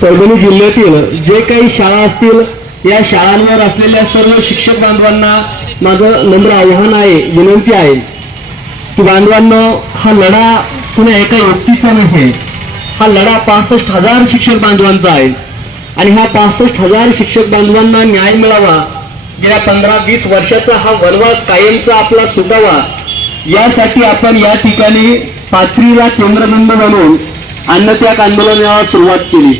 परभणी जिल्ह्यातील जे काही शाळा असतील या शाळांवर असलेल्या सर्व शिक्षक बांधवांना माझं नम्र आव्हान आहे विनंती आहे की बांधवांना हा लढा कुणा एका व्यक्तीचा नाही हा लढा पासष्ट हजार शिक्षक बांधवांचा आहे आणि हा पासष्ट हजार शिक्षक बांधवांना न्याय मिळावा गेल्या पंधरा वीस वर्षाचा हा वनवास कायमचा आपला सुटावा यासाठी आपण या ठिकाणी पाथरीला केंद्रबिंद बनवून अन्नत्याग आंदोलनाला सुरुवात केली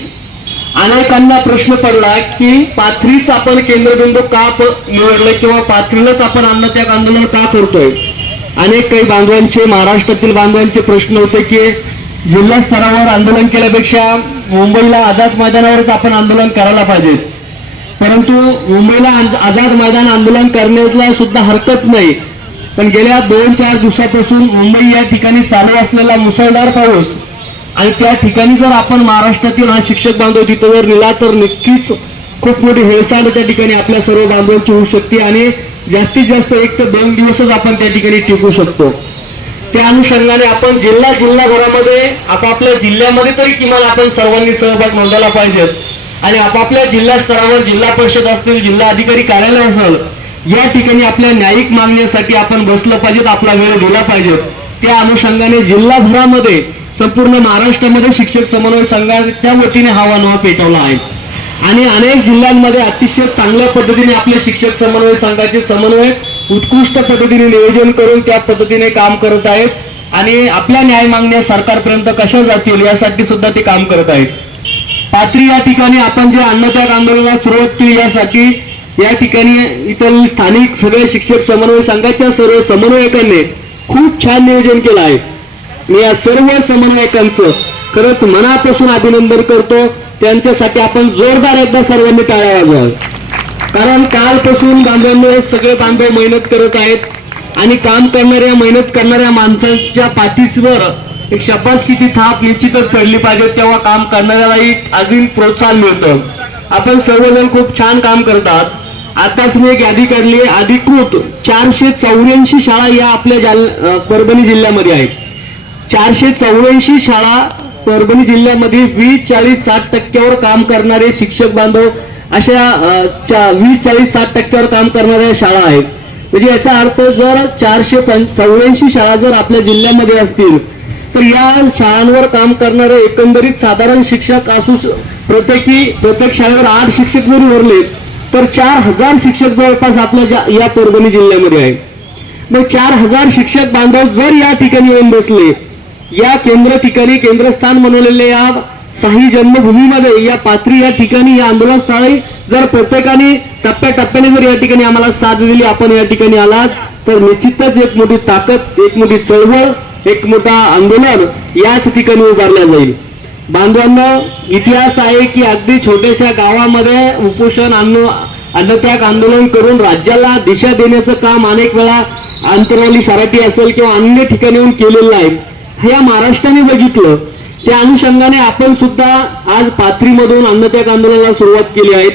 अनेकांना प्रश्न पडला की पाथरीच आपण केंद्रबिंदू का निवडलं किंवा पाथरीलाच आपण अन्नत्याग आंदोलन का करतोय अनेक काही बांधवांचे महाराष्ट्रातील बांधवांचे प्रश्न होते की जिल्हा स्तरावर आंदोलन केल्यापेक्षा मुंबईला आझाद मैदानावरच आपण आंदोलन करायला पाहिजे परंतु मुंबईला आझाद मैदान आंदोलन करण्याला सुद्धा हरकत नाही पण गेल्या दोन चार दिवसापासून मुंबई या ठिकाणी चालू असलेला मुसळधार पाऊस आणि त्या ठिकाणी जर आपण महाराष्ट्रातील हा शिक्षक बांधव तिथं जर लिहिला तर नक्कीच खूप मोठी हेळसांड त्या ठिकाणी आपल्या सर्व बांधवांची होऊ शकते आणि जास्तीत जास्त एक ते दोन दिवसच आपण त्या ठिकाणी टिकू शकतो त्या अनुषंगाने आपण जिल्हा जिल्हाभरामध्ये आपापल्या जिल्ह्यामध्ये तरी किमान आपण सर्वांनी सहभाग नोंदवला पाहिजेत आणि आपापल्या जिल्हा स्तरावर जिल्हा परिषद असतील जिल्हा अधिकारी कार्यालय असेल या ठिकाणी आपल्या न्यायिक मागण्यासाठी आपण बसलं पाहिजेत आपला वेळ दिला पाहिजे त्या अनुषंगाने जिल्हाभरामध्ये संपूर्ण महाराष्ट्रामध्ये शिक्षक समन्वय संघाच्या वतीने हा वानवा पेटवला आहे आणि अनेक जिल्ह्यांमध्ये अतिशय चांगल्या पद्धतीने आपले शिक्षक समन्वय संघाचे समन्वय उत्कृष्ट पद्धतीने नियोजन करून त्या पद्धतीने काम करत आहेत आणि आपल्या न्याय मागण्या सरकारपर्यंत कशा जातील यासाठी सुद्धा ते काम करत आहेत पात्री या ठिकाणी आपण जे अन्नत्याग आंदोलनाला सुरुवात केली यासाठी या ठिकाणी इतर स्थानिक सगळे शिक्षक समन्वय संघाच्या सर्व समन्वयकांनी खूप छान नियोजन केलं आहे मी या सर्व समन्वयकांचं खरंच मनापासून अभिनंदन करतो त्यांच्यासाठी आपण जोरदार एकदा सर्वांनी टाळ्या वाजवाल कारण कालपासून बांधवांमुळे सगळे बांधव मेहनत करत आहेत आणि काम करणाऱ्या मेहनत करणाऱ्या माणसांच्या पाठीसवर एक शपासकीची थाप निश्चितच पडली पाहिजे तेव्हा काम करणाऱ्यालाही अजून प्रोत्साहन मिळतं आपण सर्वजण खूप छान काम करतात आताच मी एक यादी काढली अधिकृत चारशे चौऱ्याऐंशी शाळा या आपल्या जाल परभणी जिल्ह्यामध्ये आहेत चारशे चौऱ्याऐंशी शाळा परभणी जिल्ह्यामध्ये वीस चाळीस साठ टक्क्यावर काम करणारे शिक्षक बांधव अशा वीस चाळीस सात टक्क्यावर काम करणाऱ्या शाळा आहेत म्हणजे याचा अर्थ जर चारशे चौऱ्याऐंशी शाळा जर आपल्या जिल्ह्यामध्ये असतील तर या शाळांवर काम करणारे एकंदरीत साधारण शिक्षक असू प्रत्येकी प्रत्येक शाळेवर आठ शिक्षक जरी उरलेत तर चार हजार शिक्षक जवळपास आपल्या या परभणी जिल्ह्यामध्ये आहे मग चार हजार शिक्षक बांधव जर या ठिकाणी येऊन बसले या केंद्र ठिकाणी केंद्रस्थान बनवलेले या साही जन्मभूमीमध्ये या पात्री या ठिकाणी या आंदोलन स्थळी जर प्रत्येकाने टप्प्याटप्प्याने जर या ठिकाणी आम्हाला साथ दिली आपण या ठिकाणी आलात तर निश्चितच एक मोठी ताकद एक मोठी चळवळ एक मोठा आंदोलन याच ठिकाणी उभारला जाईल बांधवांना इतिहास आहे की अगदी छोट्याशा गावामध्ये उपोषण अन्न अन्नत्याग आंदोलन करून राज्याला दिशा देण्याचं काम अनेक वेळा अंतरवाली शराठी असेल किंवा अन्य येऊन केलेलं आहे या महाराष्ट्राने बघितलं त्या अनुषंगाने आपण सुद्धा आज पात्रीमधून अन्नत्याग आंदोलनाला सुरुवात केली आहे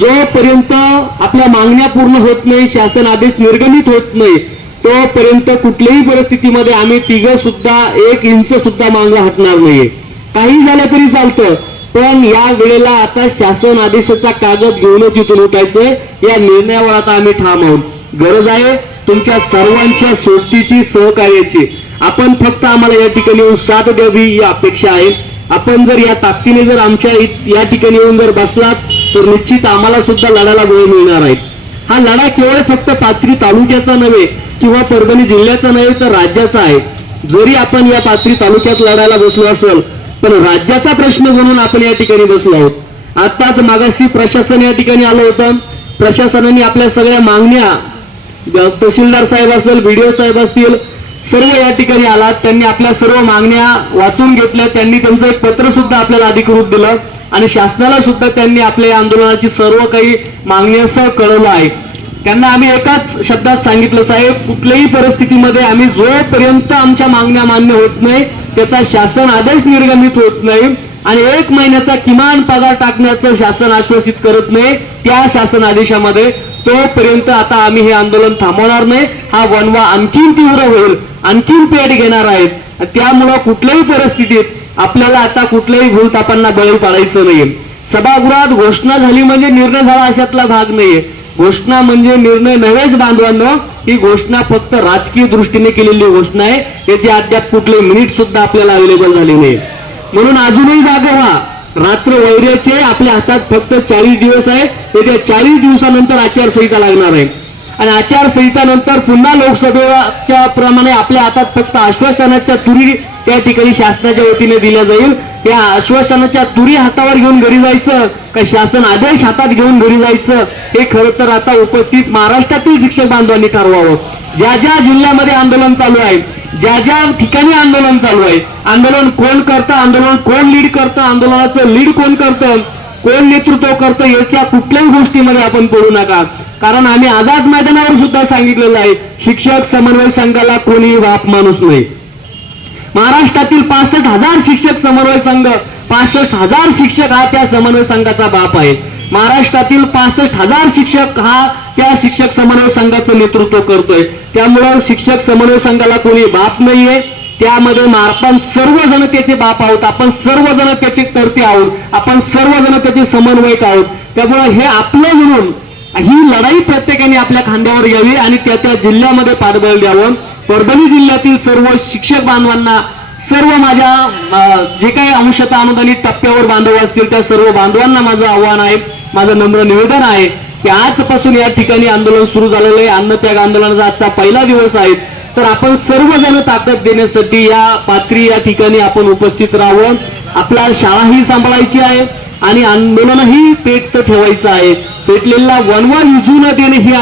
जोपर्यंत आपल्या मागण्या पूर्ण होत नाही शासन आदेश निर्गमित होत नाही तोपर्यंत कुठल्याही परिस्थितीमध्ये आम्ही तिघ सुद्धा एक इंच सुद्धा मागं हटणार नाही काही झालं तरी चालतं पण या वेळेला आता शासन आदेशाचा कागद घेऊनच इथून उठायचंय या निर्णयावर आता आम्ही ठाम आहोत गरज आहे तुमच्या सर्वांच्या सोबतीची सहकार्याची आपण फक्त आम्हाला या ठिकाणी येऊन साथ द्यावी ही अपेक्षा आहे आपण जर या ताकदीने जर आमच्या या ठिकाणी येऊन जर बसलात तर निश्चित आम्हाला सुद्धा लढायला वेळ मिळणार आहे हा लढा केवळ फक्त पाथरी तालुक्याचा नव्हे किंवा परभणी जिल्ह्याचा नव्हे तर राज्याचा आहे जरी आपण या पाथरी तालुक्यात लढायला बसलो असेल पण राज्याचा प्रश्न म्हणून आपण या ठिकाणी बसलो आहोत आताच मागाशी प्रशासन या ठिकाणी आलं होतं प्रशासनाने आपल्या सगळ्या मागण्या तहसीलदार साहेब असेल बीडीओ साहेब असतील सर्व या ठिकाणी आलात त्यांनी आपल्या सर्व मागण्या वाचून घेतल्या त्यांनी त्यांचं एक पत्र सुद्धा आपल्याला अधिकृत दिलं आणि शासनाला सुद्धा त्यांनी आपल्या आंदोलनाची सर्व काही मागण्यांसह कळवलं आहे त्यांना आम्ही एकाच शब्दात सांगितलं साहेब कुठल्याही परिस्थितीमध्ये आम्ही जोपर्यंत आमच्या मागण्या मान्य होत नाही त्याचा शासन आदेश निर्गमित होत नाही आणि एक महिन्याचा किमान पगार टाकण्याचं शासन आश्वासित करत नाही त्या शासन आदेशामध्ये तोपर्यंत आता आम्ही हे आंदोलन थांबवणार नाही हा वनवा आणखीन तीव्र होईल आणखीन पेट घेणार आहेत त्यामुळं कुठल्याही परिस्थितीत आपल्याला आता कुठल्याही भूलतापांना बळी पाडायचं नाही सभागृहात घोषणा झाली म्हणजे निर्णय झाला अशातला भाग नाहीये घोषणा म्हणजे निर्णय नव्याच बांधवांनो ही घोषणा फक्त राजकीय दृष्टीने केलेली घोषणा आहे याची अद्याप कुठले मिनिट सुद्धा आपल्याला अवेलेबल झाले नाही म्हणून अजूनही जागा व्हा रात्र वैर्याचे आपल्या हातात फक्त चाळीस दिवस आहे त्याच्या चाळीस दिवसानंतर आचारसंहिता लागणार आहे आणि आचारसंहितानंतर पुन्हा लोकसभेच्या प्रमाणे आपल्या हातात फक्त आश्वासनाच्या तुरी त्या ठिकाणी शासनाच्या वतीने दिल्या जाईल या आश्वासनाच्या तुरी हातावर घेऊन घरी जायचं का शासन आदेश हातात घेऊन घरी जायचं हे खर तर आता उपस्थित महाराष्ट्रातील शिक्षक बांधवांनी ठरवावं ज्या ज्या जिल्ह्यामध्ये आंदोलन चालू आहे ज्या ज्या ठिकाणी आंदोलन चालू आहे आंदोलन कोण करतं आंदोलन कोण लीड करतं आंदोलनाचं लीड कोण करतं कोण नेतृत्व करतं याच्या कुठल्याही गोष्टीमध्ये आपण पडू नका कारण आम्ही आझाद मैदानावर सुद्धा सांगितलेलं आहे शिक्षक समन्वय संघाला कोणी वाप माणूस नाही महाराष्ट्रातील पासष्ट हजार शिक्षक समन्वय संघ पासष्ट हजार शिक्षक हा त्या समन्वय संघाचा बाप आहे महाराष्ट्रातील पासष्ट हजार शिक्षक हा त्या शिक्षक समन्वय संघाचं नेतृत्व करतोय त्यामुळं शिक्षक समन्वय संघाला कोणी बाप नाहीये त्यामध्ये आपण सर्वजण त्याचे बाप आहोत आपण सर्वजण त्याचे कर्ते आहोत आपण सर्वजण त्याचे समन्वयक आहोत त्यामुळे हे आपलं म्हणून ही लढाई प्रत्येकाने आपल्या खांद्यावर घ्यावी आणि त्या त्या जिल्ह्यामध्ये पाठबळ द्यावं परभणी जिल्ह्यातील सर्व शिक्षक बांधवांना सर्व माझ्या जे काही अंशता अनुदानित टप्प्यावर बांधव असतील त्या सर्व बांधवांना माझं आव्हान आहे माझं नम्र निवेदन आहे की आजपासून या ठिकाणी आंदोलन सुरू झालेलं आहे अन्नत्याग आंदोलनाचा आजचा पहिला दिवस आहे तर आपण सर्वजण ताकद देण्यासाठी या पात्री या ठिकाणी आपण उपस्थित राहावं आपला शाळाही सांभाळायची आहे आणि आंदोलनही पेटत ठेवायचं आहे पेटलेला वनवा युजू न देणे ही